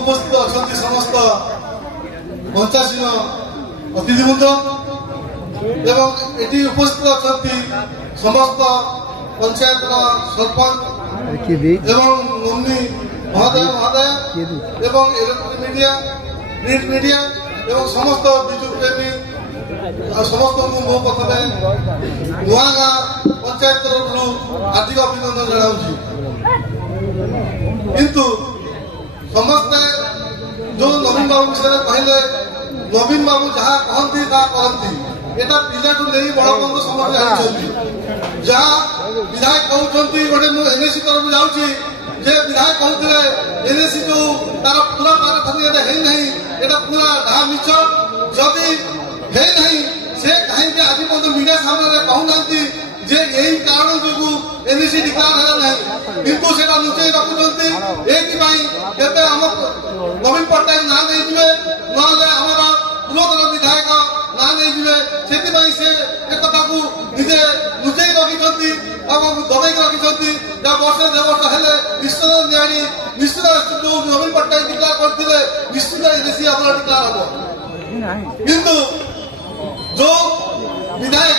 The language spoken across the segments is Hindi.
उपस्थित अच्छा समस्त पंचायत अतिथिवृंद एवं ये उपस्थित अच्छा समस्त पंचायत सरपंच एवं नोमिनी महोदय एवं इलेक्ट्रोनिक मीडिया प्रिंट मीडिया एवं समस्त विजु प्रेमी समस्त मो पक्ष नुआ गाँ पंचायत तरफ हार्दिक अभिनंदन जनाऊँ किंतु समस्ते जो नवीन बाबू विषय कहले नवीन बाबू जहाँ कहती करती एटा पिला नहीं बड़ बंधु समस्त जानते जहाँ विधायक कहते गोटे मुझे एनएसी तरफ जाऊँगी जे विधायक कहते एनएसी जो तार पूरा पारखी एटा पूरा ढा मिछ जदि है नहीं से कहीं आज पर्यटन मीडिया सामने कहूना जे यही कारण जो एनएसी डिक्लेयर है ना किंतु सेटा लुचई रखुंट एते आम नवीन पट्टनायक ना नहीं जे ना पूर्वतन विधायक ना नहीं जे से एक निजे लुचई रखी दबाई रखी वर्ष 2 वर्ष है निश्चित न्यायी निश्चित जो नवीन पट्टनायक डिक्लेयर करते निश्चित एनएसी अपना डिक्लेयर हम किंतु जो विधायक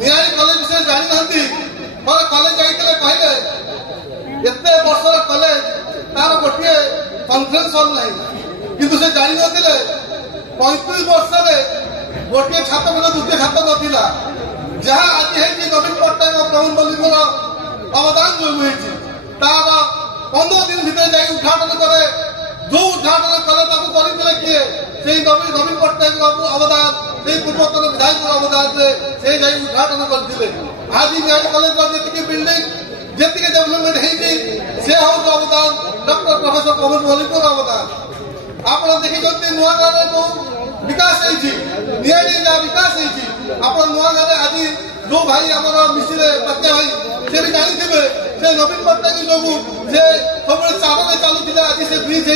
न्याय कॉलेज से जानी ना कॉलेज जाते कहले एत वर्ष कॉलेज तार गोटे कन्फरेन्स हल ना कि से जानी ना 35 वर्ष गोटे छात्र बोले द्वितीय छात्र नाला जहाँ आज है नवीन पट्टनायक और प्रवीण मल्लिक अवदान जो तार 15 दिन भर जा उद्घाटन करे जो उद्घाटन कले करते किए से नवीन पट्टनायक बाबू अवदान से पूर्वतन विधायक अवदान से उद्घाटन करते आज न्याय कॉलेज जी बिल्डिंग जी डेवलपमेंट होती से हूँ अवदान डॉक्टर प्रोफेसर प्रवीण मल्लिक अवदान आप देखते नुआ गाँव जो विकास न्याय जहाँ विकास आप नुआ गाँव आज जो भाई आम मिसिले बात्या भाई से भी जानी थे से नवीन पट्टनायक जो सब चारे चलुला आज से ब्रिज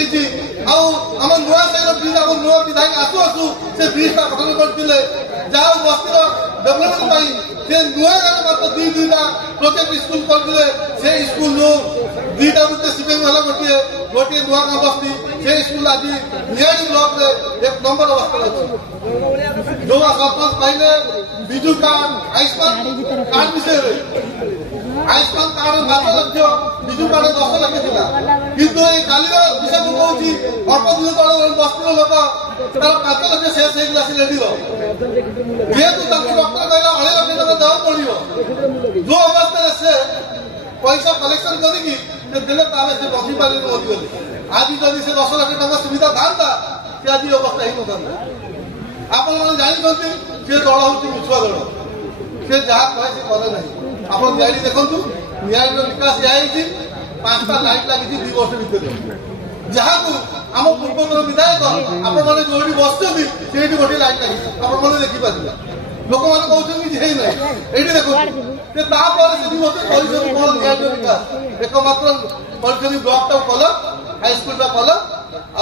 आम नुआ साइर ब्रिज आम नुआ विधायक आसु आसु से ब्रिज गठन करते जहाँ बस्तीर डेभलपमेंट से नुआ गाँव मात्र दुईटा प्रोजेक्ट स्कूल करते से स्कूल जो दुईटा भितर सीमेंट है गोटे गोटे नुआ गाँव बस्ती से स्कूल आज निहाड़ी ब्लॉक में 1 नंबर अवस्था अच्छी जो सरपंच पाइले विजु कार्ड आयुष्मान कार्ड विषय आयुष्मान कार्ड 5 लक्ष विजु कार्ड 10 लक्ष था किंतु कालीर विषय मुझे कहूँ अल्प दिन तले बस्तीर लोक तार 5 लक्ष शेष होगा से लेडी जेहेतु डॉक्टर कहला 2.5 लाख टका देवा पड़ो जो अवस्था से पैसा कलेक्शन करी देले से बसी पारे आज जब से 10 लाख टका सुविधा था से आज अवस्था ही ना आप जानते सी दल हूँ मिछुआ दल से जहाँ कहे से करे ना आप देखु निहार विकास दिखाई 5टा लाइट लगी 2 वर्ष भितर जहाँ को आम पूर्वतर विधायक आप जो बस गोटे लाइट लगी आप देखिपारे लोक मैंने कहते ये ना ये देखो तापर से 2 वर्ष कर निहार विकास एकमात्र कर ब्लॉक टा कलर हाईस्कूल टा कलर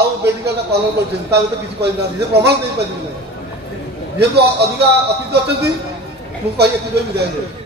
आउ मेडिकल टा कलर कर किसी प्रमाण नहीं पारे जेहेतु अधिका अतिथि अच्छा मुझे विधायक